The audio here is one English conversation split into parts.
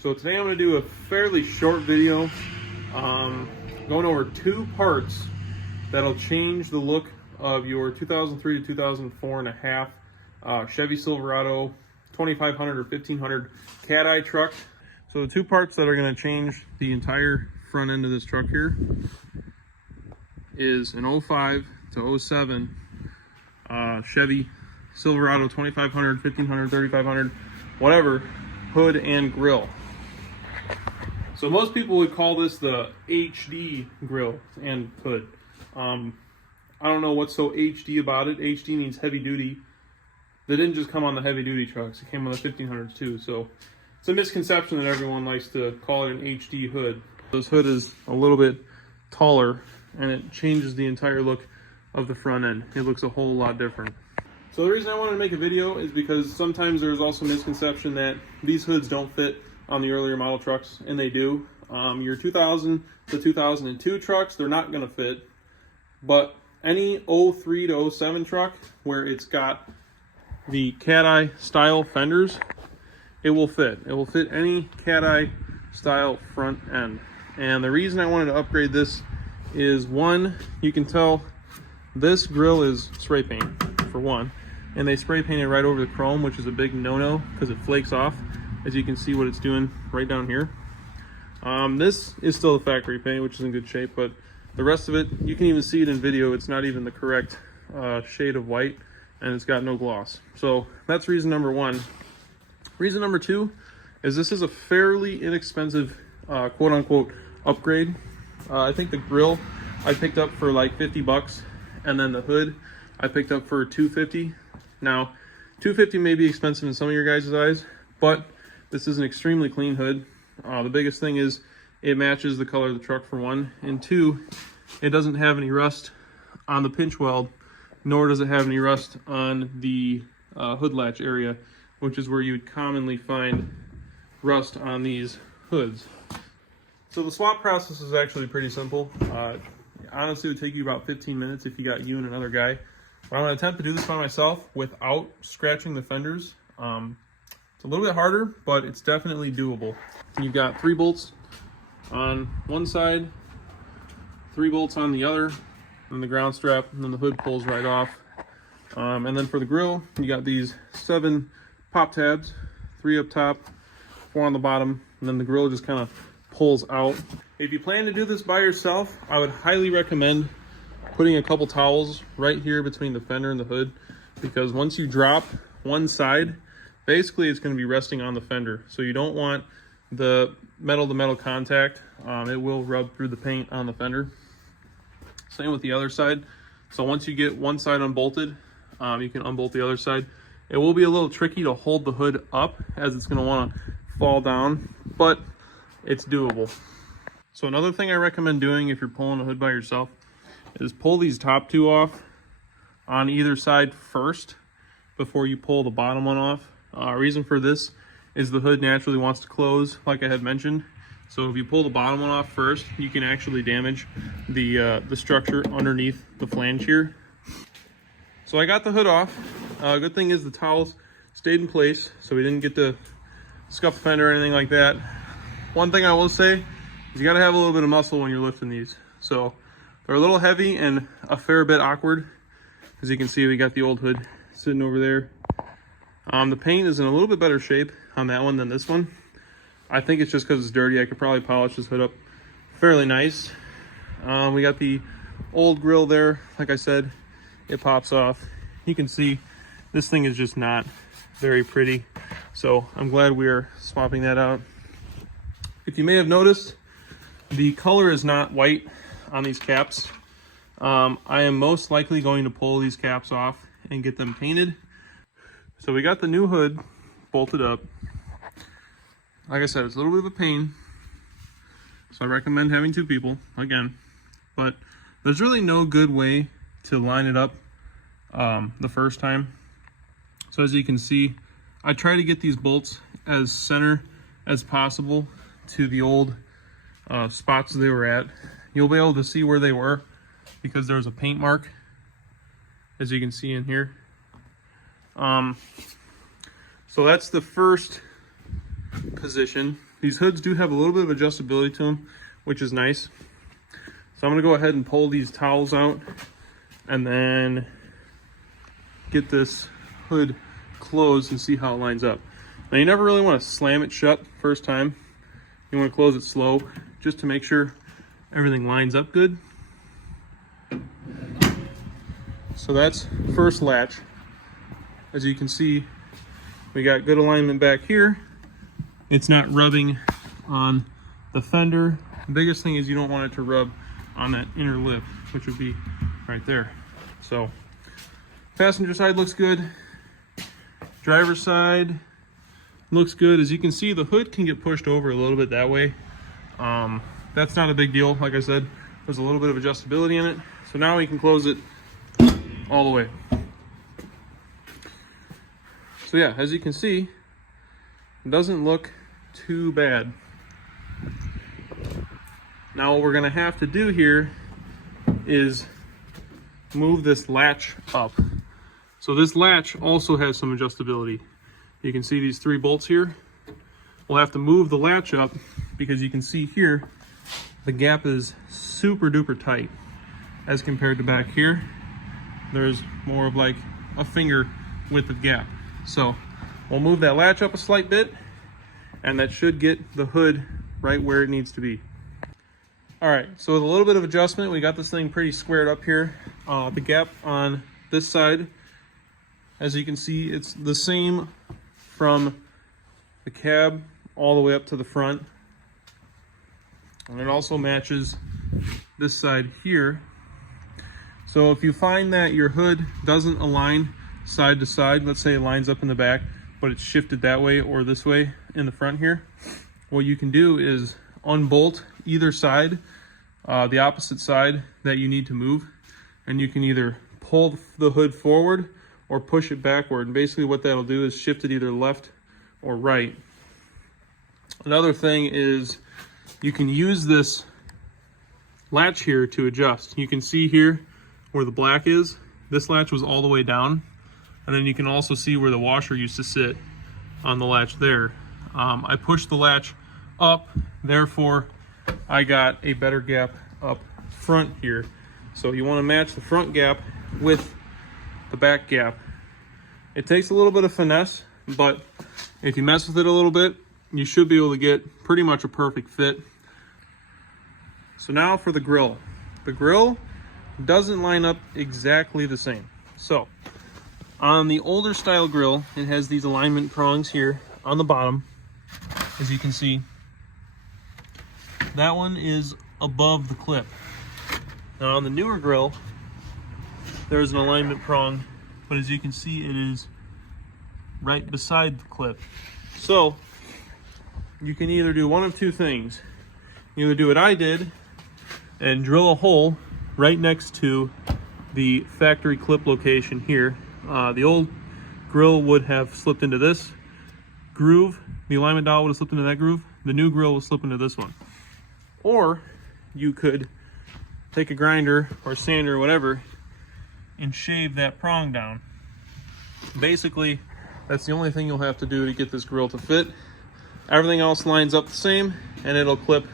So today I'm going to do a fairly short video going over two parts that'll change the look of your 2003 to 2004 and a half Chevy Silverado 2500 or 1500 Cateye truck. So the two parts that are going to change the entire front end of this truck here is an 05 to 07 Chevy Silverado 2500, 1500, 3500, whatever, hood and grill. So most people would call this the HD grill and hood. I don't know what's so HD about it. HD means heavy duty. They didn't just come on the heavy duty trucks, it came on the 1500s too. So it's a misconception that everyone likes to call it an HD hood. This hood is a little bit taller and it changes the entire look of the front end. It looks a whole lot different. So the reason I wanted to make a video is because sometimes there's also a misconception that these hoods don't fit on the earlier model trucks, and they do. Your 2000 to 2002 trucks, they're not going to fit, but any 03 to 07 truck where it's got the Cateye style fenders, it will fit. It will fit any Cateye style front end. And the reason I wanted to upgrade this is, one, you can tell this grill is spray paint, for one, and they spray painted right over the chrome, which is a big no-no because it flakes off. As you can see what it's doing right down here. This is still the factory paint, which is in good shape, but the rest of it, you can even see it in video, it's not even the correct shade of white, and it's got no gloss. So that's reason number one. Reason number two is this is a fairly inexpensive quote-unquote upgrade. I think the grill I picked up for like 50 bucks, and then the hood I picked up for $250. Now, $250 may be expensive in some of your guys' eyes, but this is an extremely clean hood. The biggest thing is it matches the color of the truck, for one, and two, it doesn't have any rust on the pinch weld, nor does it have any rust on the hood latch area, which is where you would commonly find rust on these hoods. So the swap process is actually pretty simple. Honestly, it would take you about 15 minutes if you got you and another guy. But I'm going to attempt to do this by myself without scratching the fenders. It's a little bit harder, but it's definitely doable. You've got 3 bolts on one side, 3 bolts on the other, and the ground strap, and then the hood pulls right off. And then for the grill, you got these 7 pop tabs, 3 up top, 4 on the bottom, and then the grill just kind of pulls out. If you plan to do this by yourself, I would highly recommend putting a couple towels right here between the fender and the hood, because once you drop one side, basically it's going to be resting on the fender. So you don't want the metal to metal contact. It will rub through the paint on the fender. Same with the other side. So once you get one side unbolted, you can unbolt the other side. It will be a little tricky to hold the hood up, as it's going to want to fall down, but it's doable. So another thing I recommend doing if you're pulling a hood by yourself is pull these top 2 off on either side first before you pull the bottom one off. Reason for this is the hood naturally wants to close, like I had mentioned. So if you pull the bottom one off first, you can actually damage the structure underneath the flange here. So I got the hood off. Good thing is the towels stayed in place, so we didn't get to scuff the fender or anything like that. One thing I will say is you got to have a little bit of muscle when you're lifting these. So they're a little heavy and a fair bit awkward. As you can see, we got the old hood sitting over there. The paint is in a little bit better shape on that one than this one. I think it's just because it's dirty. I could probably polish this hood up fairly nice. We got the old grill there. Like I said, it pops off. You can see this thing is just not very pretty. So I'm glad we are swapping that out. If you may have noticed, the color is not white on these caps. I am most likely going to pull these caps off and get them painted. So we got the new hood bolted up. Like I said, it's a little bit of a pain, so I recommend having 2 people again, but there's really no good way to line it up the first time. So as you can see, I try to get these bolts as center as possible to the old spots they were at. You'll be able to see where they were because there's a paint mark, as you can see in here. So that's the first position. These hoods do have a little bit of adjustability to them, which is nice. So I'm gonna go ahead and pull these towels out and then get this hood closed and see how it lines up. Now you never really want to slam it shut first time. You want to close it slow just to make sure everything lines up good. So that's first latch. As you can see, we got good alignment back here. It's not rubbing on the fender. The biggest thing is you don't want it to rub on that inner lip, which would be right there. So passenger side looks good. Driver's side looks good. As you can see, the hood can get pushed over a little bit that way. That's not a big deal. Like I said, there's a little bit of adjustability in it. So now we can close it all the way. So yeah, as you can see, it doesn't look too bad. Now what we're gonna have to do here is move this latch up. So this latch also has some adjustability. You can see these 3 bolts here. We'll have to move the latch up because you can see here, the gap is super duper tight as compared to back here. There's more of like a finger width of gap. So we'll move that latch up a slight bit and that should get the hood right where it needs to be. All right, so with a little bit of adjustment, we got this thing pretty squared up here. The gap on this side, as you can see, it's the same from the cab all the way up to the front. And it also matches this side here. So if you find that your hood doesn't align side to side, let's say it lines up in the back, but it's shifted that way or this way in the front here, what you can do is unbolt either side, the opposite side that you need to move, and you can either pull the hood forward or push it backward. And basically what that'll do is shift it either left or right. Another thing is you can use this latch here to adjust. You can see here where the black is, this latch was all the way down. And then you can also see where the washer used to sit on the latch there. I pushed the latch up, therefore I got a better gap up front here. So you want to match the front gap with the back gap. It takes a little bit of finesse, but if you mess with it a little bit, you should be able to get pretty much a perfect fit. So now for the grill. The grill doesn't line up exactly the same. So on the older style grill, it has these alignment prongs here on the bottom. As you can see, that one is above the clip. Now on the newer grill, there's an alignment prong, but as you can see, it is right beside the clip. So you can either do one of two things. You either do what I did and drill a hole right next to the factory clip location here. The old grill would have slipped into this groove. The alignment dowel would have slipped into that groove. The new grill will slip into this one. Or you could take a grinder or sander or whatever and shave that prong down. Basically, that's the only thing you'll have to do to get this grill to fit. Everything else lines up the same and it'll clip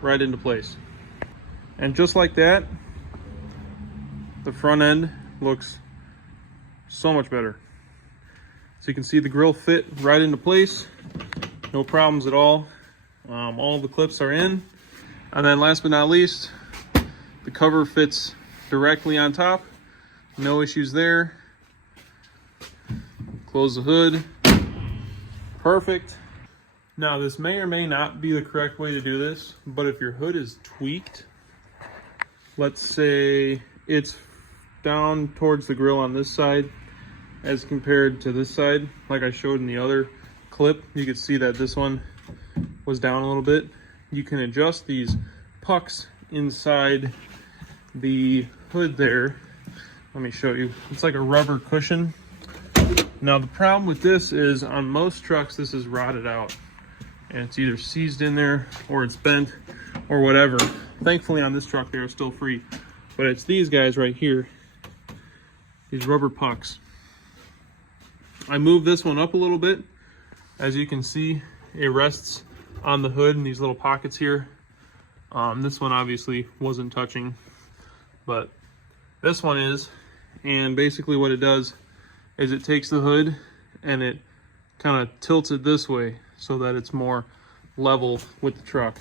right into place. And just like that, the front end looks so much better. So you can see the grill fit right into place, no problems at all. All the clips are in. And then last but not least, the cover fits directly on top. No issues there. Close the hood. Perfect. Now this may or may not be the correct way to do this, but if your hood is tweaked, let's say it's down towards the grill on this side as compared to this side, like I showed in the other clip, you could see that this one was down a little bit. You can adjust these pucks inside the hood there. Let me show you. It's like a rubber cushion. Now the problem with this is on most trucks this is rotted out and it's either seized in there or it's bent or whatever. Thankfully on this truck they are still free, but it's these guys right here, these rubber pucks. I moved this one up a little bit. As you can see, it rests on the hood and these little pockets here. This one obviously wasn't touching, but this one is. And basically what it does is it takes the hood and it kind of tilts it this way so that it's more level with the truck.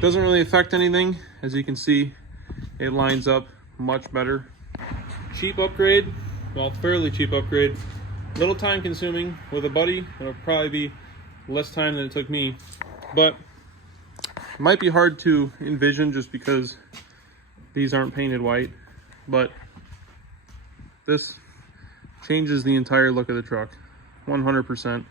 Doesn't really affect anything. As you can see, it lines up much better. Cheap upgrade, well, fairly cheap upgrade. Little time consuming. With a buddy, it'll probably be less time than it took me, but it might be hard to envision just because these aren't painted white, but this changes the entire look of the truck 100%.